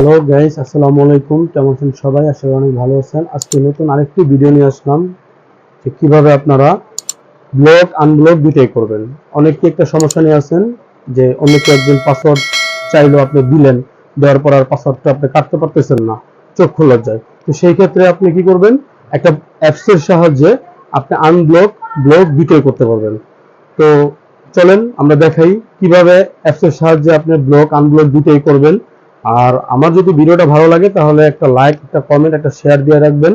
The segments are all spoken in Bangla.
হ্যালো গাইস, আসসালামু আলাইকুম। কেমন আছেন সবাই? আশা করি অনেক ভালো আছেন। আজকে নতুন আরেকটি ভিডিও নিয়ে আসলাম যে কিভাবে আপনারা ব্লক আনব্লক দুইটাই করবেন। অনেকে একটা সমস্যা নিয়ে আছেন যে অন্য কেউ একজন পাসওয়ার্ড চাইলো, আপনি দিলেন, দেওয়ার পর আর পাসওয়ার্ডটা আপনি কাটতে পারতেছেন না, চক্ষু লজ্জায়। তো সেই ক্ষেত্রে আপনি কি করবেন, একটা অ্যাপসের সাহায্যে আপনি আনব্লক ব্লক দুইটাই করতে পারবেন। তো চলেন আমরা দেখাই কিভাবে অ্যাপসের সাহায্যে আপনি ব্লক আনব্লক দুটোই করবেন। আর আমার যদি ভিডিওটা ভালো লাগে তাহলে একটা লাইক, একটা কমেন্ট, একটা শেয়ার দিয়ে রাখবেন।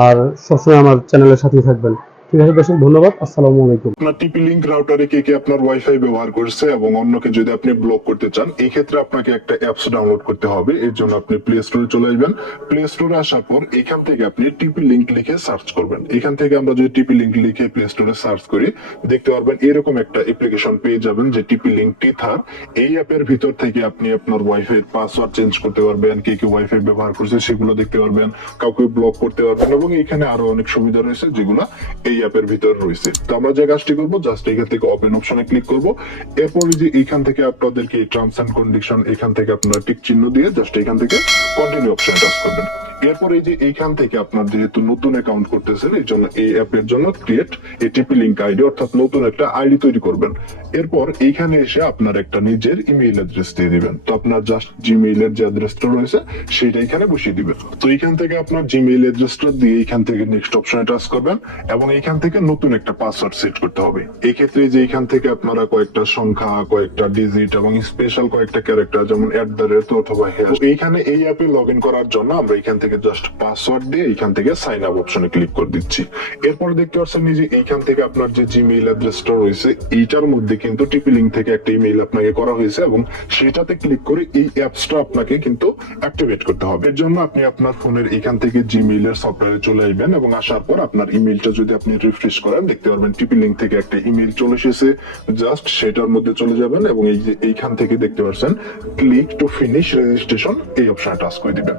আর সবসময় আমার চ্যানেলের সাথেই থাকবেন। ঠিক আছে দর্শক, ধন্যবাদ। আসসালামু আলাইকুম। আপনার টিপি লিঙ্ক রাউটারে কে কে আপনার ওয়াইফাই ব্যবহার করছে এবং অন্যকে যদি আপনি ব্লক করতে চান, এই ক্ষেত্রে আপনাকে একটা অ্যাপস ডাউনলোড করতে হবে। এর জন্য আপনি প্লে স্টোরে চলে আসবেন। প্লে স্টোরে আসার পর এখান থেকে আপনি টিপি লিঙ্ক লিখে সার্চ করবেন। এখান থেকে আমরা যদি টিপি লিঙ্ক লিখে প্লে স্টোরে সার্চ করি, দেখতে পারবেন এরকম একটা অ্যাপ্লিকেশন পেয়ে যাবেন যে টিপি লিঙ্ক টিথার। এই অ্যাপের ভিতর থেকে আপনি আপনার ওয়াইফাই পাসওয়ার্ড চেঞ্জ করতে পারবেন, কে কে ওয়াইফাই ব্যবহার করছে সেগুলো দেখতে পারবেন, কাউকে ব্লক করতে পারবেন এবং এখানে আরো অনেক সুবিধা রয়েছে যেগুলো এই অ্যাপের ভিতর রয়েছে। তো আমরা যে কাজটি করবো, জাস্ট এখান থেকে ওপেন অপশনে ক্লিক করব। এরপরে যে এখান থেকে আপনাদেরকে টার্মস এন্ড কন্ডিশন, এখান থেকে আপনারা টিক চিহ্ন দিয়ে জাস্ট এখান থেকে কন্টিনিউ অপশনে টাচ করবেন। এরপরে যে এইখান থেকে আপনার যেহেতু নতুন অ্যাকাউন্ট করতেছেন, এই জন্য এই অ্যাপের জন্য ক্রিয়েট এটিপি লিঙ্ক আইডি অর্থাৎ নতুন একটা আইডি তৈরি করবেন। এরপর এইখানে এসে আপনার একটা নিজের ইমেইল অ্যাড্রেস দিয়ে দিবেন। তো আপনার জাস্ট জিমেইলের যে অ্যাড্রেসটা রয়েছে সেটা এখানে বসিয়ে দিবেন। তো এইখান থেকে আপনার জিমেইল অ্যাড্রেসটা দিয়ে এখান থেকে নেক্সট অপশনে টাচ করবেন এবং এইখান থেকে নতুন একটা পাসওয়ার্ড সেট করতে হবে। এই ক্ষেত্রে যে এখান থেকে আপনারা কয়েকটা সংখ্যা, কয়েকটা ডিজিট এবং স্পেশাল কয়েকটা ক্যারেক্টার যেমন @ অথবা হ্যাশ, এইখানে এই অ্যাপে লগ ইন করার জন্য আমরা এখান থেকে জাস্ট পাসওয়ার্ড দিয়ে এখান থেকে সাইন আপ অপশনে ক্লিক করে দিচ্ছি। এরপর দেখতে পাচ্ছেন যে এইখান থেকে আপনার যে জিমেইল অ্যাড্রেসটা রয়েছে এইটার মধ্যে কিন্তু টিপি লিঙ্ক থেকে একটা ইমেইল আপনাকে করা হয়েছে এবং সেটাতে ক্লিক করে এই অ্যাপসটা আপনাকে কিন্তু অ্যাক্টিভেট করতে হবে। এর জন্য আপনি আপনার ফোনের এখান থেকে জিমেইলের সফটওয়্যারে চলে আসবেন এবং আসার পর আপনার ইমেইলটা যদি আপনি রিফ্রেশ করেন, দেখতে পারবেন টিপি লিঙ্ক থেকে একটা ইমেইল চলে এসেছে। জাস্ট সেটার মধ্যে চলে যাবেন এবং এই যে এইখান থেকে দেখতে পাচ্ছেন ক্লিক টু ফিনিশ রেজিস্ট্রেশন, এই অপশনে টাচ করে দিবেন।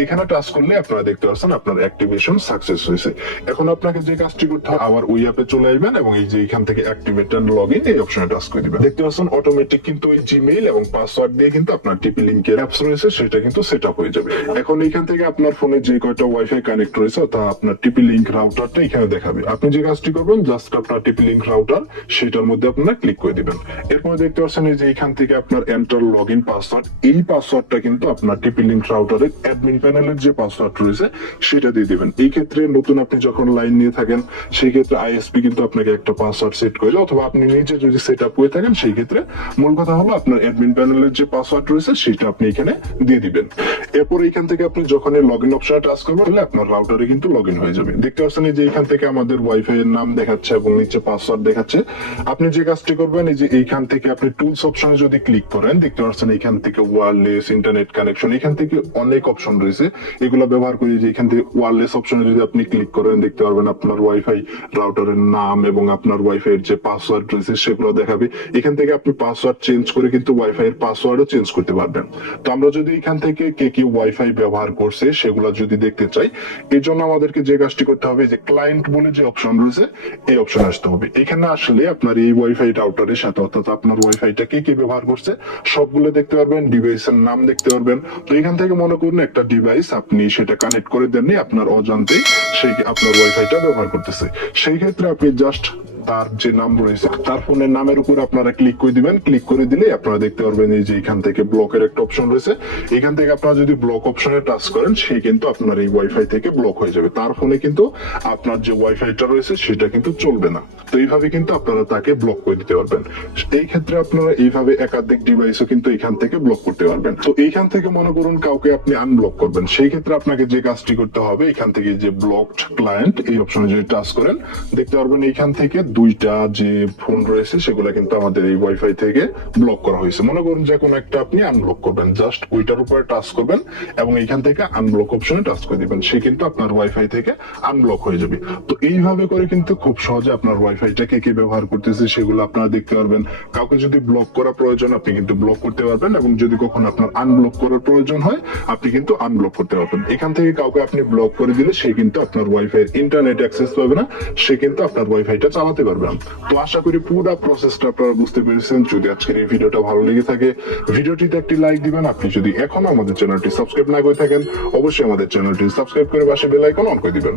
এইখানে টাচ করলে আপনারা দেখতে পাচ্ছেন আপনার অ্যাক্টিভেশন সাকসেস হয়েছে। এখন আপনাকে যে কাজটি করতে হবে, আবার ওই অ্যাপে চলে আসবেন এবং এই যে এখান থেকে অ্যাক্টিভেট এন্ড লগইন, এই অপশনে টাচ করে দিবেন। দেখতে পাচ্ছেন অটোমেটিক কিন্তু ওই জিমেইল এবং পাসওয়ার্ড দিয়ে কিন্তু আপনার টিপি লিঙ্কের অ্যাপস রয়েছে সেটা কিন্তু সেট আপ হয়ে যাবে। এখন এইখান থেকে আপনার ফোনে যে কয়টা ওয়াইফাই কানেক্ট রয়েছে তা আপনার টিপি লিঙ্ক রাউটারটা এখানে দেখাবে। আপনি যে কাজটি করবেন, জাস্ট আপনার টিপি লিঙ্ক রাউটার সেটার মধ্যে আপনারা ক্লিক করে দিবেন। এরপর দেখতে পাচ্ছেন এই যে এখান থেকে আপনার এন্টার লগইন পাসওয়ার্ড, এই পাসওয়ার্ডটা কিন্তু আপনার টিপি লিঙ্ক রাউটারের অ্যাডমিন প্যানেলের যে পাসওয়ার্ড রয়েছে সেটা দিয়ে দিবেন। এই ক্ষেত্রে নতুন আপনি যখন লাইন নিয়ে থাকেন সেই ক্ষেত্রে আইএসপি কিন্তু আপনাকে একটা পাসওয়ার্ড সেট করে, অথবা আপনি নিজে যদি সেট আপ করে থাকেন সেই ক্ষেত্রে মূল কথা হলো আপনার অ্যাডমিন প্যানেলের যে পাসওয়ার্ড রয়েছে সেটা আপনি এখানে দিয়ে দিবেন। এরপর এখান থেকে আপনি যখন লগইন অপশনে টাচ করবেন তাহলে আপনার রাউটারে কিন্তু লগইন হয়ে যাবে। দেখতে পাচ্ছেন এই যে এখান থেকে আমাদের ওয়াইফাই এর নাম দেখাচ্ছে এবং নিচে পাসওয়ার্ড দেখাচ্ছে। আপনি যে কাজটি করবেন, এই যে এইখান থেকে আপনি টুলস অপশনে যদি ক্লিক করেন, দেখতে পাচ্ছেন এখান থেকে ওয়্যারলেস ইন্টারনেট কানেকশন, এখান থেকে অনেক অপশন রয়েছে, এগুলো ব্যবহার করে যে এখান থেকে ওয়্যারলেস অপশনে যদি আপনি ক্লিক করেন, দেখতে পারবেন আপনার ওয়াইফাই রাউটারের নাম এবং আপনার ওয়াইফাই এর যে পাসওয়ার্ড রয়েছে সেগুলো দেখাবে। এখান থেকে আপনি পাসওয়ার্ড চেঞ্জ করে কিন্তু ওয়াইফাই এর পাসওয়ার্ডও চেঞ্জ করতে পারবেন। তো আমরা যদি এখান থেকে কে কি ওয়াইফাই ব্যবহার করছে সেগুলো যদি দেখতে চাই, এর জন্য আমাদেরকে যে কাজটি করতে হবে, যে ক্লায়েন্ট বলে যে অপশন রয়েছে এই অপশনে আসতে হবে। এখানে আসলে আপনার এই ওয়াইফাই রাউটারের সাথে অর্থাৎ আপনার ওয়াইফাইটা কে কে ব্যবহার করছে সবগুলো দেখতে পারবেন, ডিভাইসের নাম দেখতে পারবেন। তো এখান থেকে মনে করুন একটা ডিভাইস আপনি সেটা কানেক্ট করে দেননি, আপনার অজান্তেই সেই আপনার ওয়াইফাইটা ব্যবহার করতেছে, সেই ক্ষেত্রে আপনি জাস্ট তার যে নাম রয়েছে তার ফোনের নামের উপর আপনারা ক্লিক করে দিবেন। ক্লিক করে দিলে আপনারা দেখতে পারবেন এই যে এখান থেকে ব্লকের একটা অপশন রয়েছে। এখান থেকে আপনারা যদি ব্লক অপশনে টাচ করেন, সেই কিন্তু আপনার এই ওয়াইফাই থেকে ব্লক হয়ে যাবে, তার ফোনে কিন্তু আপনার যে ওয়াইফাইটা রয়েছে সেটা কিন্তু চলবে না। তো এইভাবে কিন্তু আপনারা তাকে ব্লক করে দিতে পারবেন। এই ক্ষেত্রে আপনারা এইভাবে একাধিক ডিভাইসও কিন্তু এখান থেকে ব্লক করতে পারবেন। তো এইখান থেকে মনে করুন কাউকে আপনি আনব্লক করবেন, সেই ক্ষেত্রে আপনাকে যে কাজটি করতে হবে, এখান থেকে যে ব্লকড ক্লায়েন্ট এই অপশনে যদি টাচ করেন, দেখতে পারবেন এইখান থেকে দুইটা যে ফোন রয়েছে সেগুলো কিন্তু আমাদের এই ওয়াইফাই থেকে ব্লক করা হয়েছে। মনে করুন যে কোনো একটা আপনি আনব্লক করবেন, জাস্ট ওইটার উপরে টাচ করবেন এবং এইখান থেকে আনব্লক অপশনে টাচ করে দিবেন, সে কিন্তু আপনার ওয়াইফাই থেকে আনব্লক হয়ে যাবে। তো এইভাবে করে কিন্তু খুব সহজে আপনার ওয়াইফাইটা কে কে ব্যবহার করতেছে সেগুলো আপনারা দেখতে পারবেন। কাউকে যদি ব্লক করা প্রয়োজন আপনি কিন্তু ব্লক করতে পারবেন এবং যদি কখনো আপনার আনব্লক করার প্রয়োজন হয় আপনি কিন্তু আনব্লক করতে পারবেন। এখান থেকে কাউকে আপনি ব্লক করে দিলে সে কিন্তু আপনার ওয়াইফাই ইন্টারনেট অ্যাক্সেস পাবে না, সে কিন্তু আপনার ওয়াইফাইটা চালাতে পারবে না। তো আশা করি পুরো প্রসেসটা আপনারা বুঝতে পেরেছেন। যদি আজকের এই ভিডিওটা ভালো লেগে থাকে ভিডিওটিতে একটি লাইক দিবেন। আপনি যদি এখনো আমাদের চ্যানেলটি সাবস্ক্রাইব না করে থাকেন অবশ্যই আমাদের চ্যানেলটি সাবস্ক্রাইব করে পাশে বেল আইকন অন করে দিবেন।